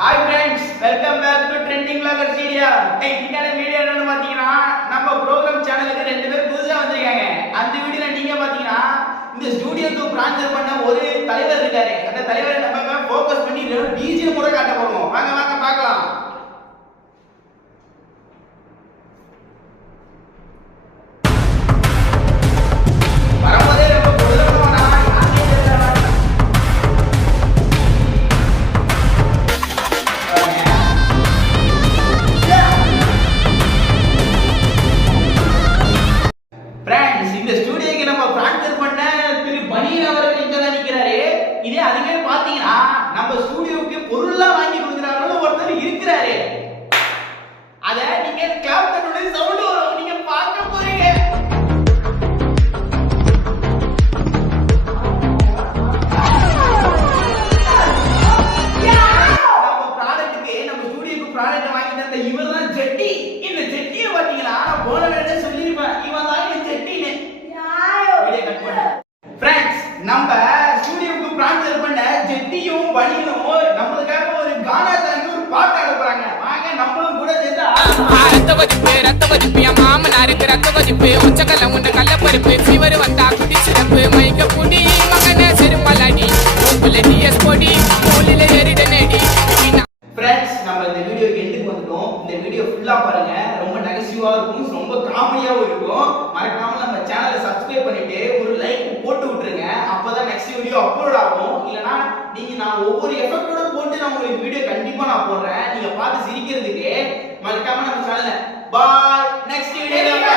Hi friends, welcome back to Trending Vloggers Media. இன்னைக்கான video என்னன்னு பாத்தீங்கன்னா நம்ம ப்ரோகிராம் சேனலுக்கு ரெண்டு பேர் புதுசா வந்திருக்காங்க. அந்த வீடியோல நீங்க பாத்தீங்கன்னா இந்த ஸ்டுடியோக்கு ஸ்பான்சர் பண்ண ஒரு தலைவர் இருக்காரு. அந்த தலைவரை நம்ம ஃபோக்கஸ் பண்ணி டிஜே கூட காட்ட போறோம். வாங்க வாங்க பார்க்கலாம். இந்த ஸ்டுடியோக்கு நம்ம ஸ்பான்சர் பண்ண திரு பனீர் அவர்கள் இங்க தான் நிக்கிறாரு. இதே அதுவே பாத்தீங்கன்னா நம்ம ஸ்டுடியோக்கு பொருள்லாம் வாங்கி கொடுக்கறாருன்னு ஒருத்தர் இருக்கிறாரு. அத நீங்க கிளாப் பண்ணனும் சவுண்ட் வரும், நீங்க பார்க்க போறீங்க. நம்ம ப்ராடக்ட்க்கு நம்ம ஸ்டுடியோக்கு ப்ராடக்ட் வாங்கி தந்த இவர் தான் ஜெட்டி. இந்த ஜெட்டியை பாத்தீங்கன்னா நான் போன வேலை சொல்லிருப்பேன், இவன் தான் இந்த ஜெட்டின்னு. Friends, நம்ம ஸ்டுடியோக்கு ஸ்பான்சர் பண்ண ஜெட்டியும் பனியும் நமக்காக ஒரு கானா சாங் ஒரு பாட்டு ஆட போறாங்க. வாங்க நம்மளும் கூட சேர்ந்து ரத்த வதிப்பு என் மாமனாருக்கு ரத்த வதிப்பு உச்சக்கல்ல உண்ட கள்ளப்பருப்பு ஃபீவர் வந்தா குடி சிறப்பு மைக்க புடி மகனே செருமலாடி உப்புல டிஎஸ் பொடி மூலில எரிட நடி. ஃப்ரெண்ட்ஸ், நம்ம இந்த வீடியோ எண்டுக்கு வந்துட்டோம். இந்த வீடியோ ஃபுல்லா பாருங்க, ரொம்ப நெகட்டிவா இருக்கும், ரொம்ப காமெடியாவும் இருக்கும். மறக்காம நம்ம சேனலை சப்ஸ்கிரைப் பண்ணிட்டு ஒரு லைக் போட்டு விட்டுருங்க. அப்பதான் நெக்ஸ்ட் வீடியோ அப்லோட் ஆகும். இல்லனா நீங்க நான் ஒவ்வொரு எஃபெக்ட்டோட போட்டு நான் உங்களுக்கு வீடியோ கண்டிப்பா நான் போடுறேன். நீங்க பார்த்து சிரிக்கிறதுக்கு மறக்காம நம்ம சேனலை பாய் நெக்ஸ்ட் வீடியோல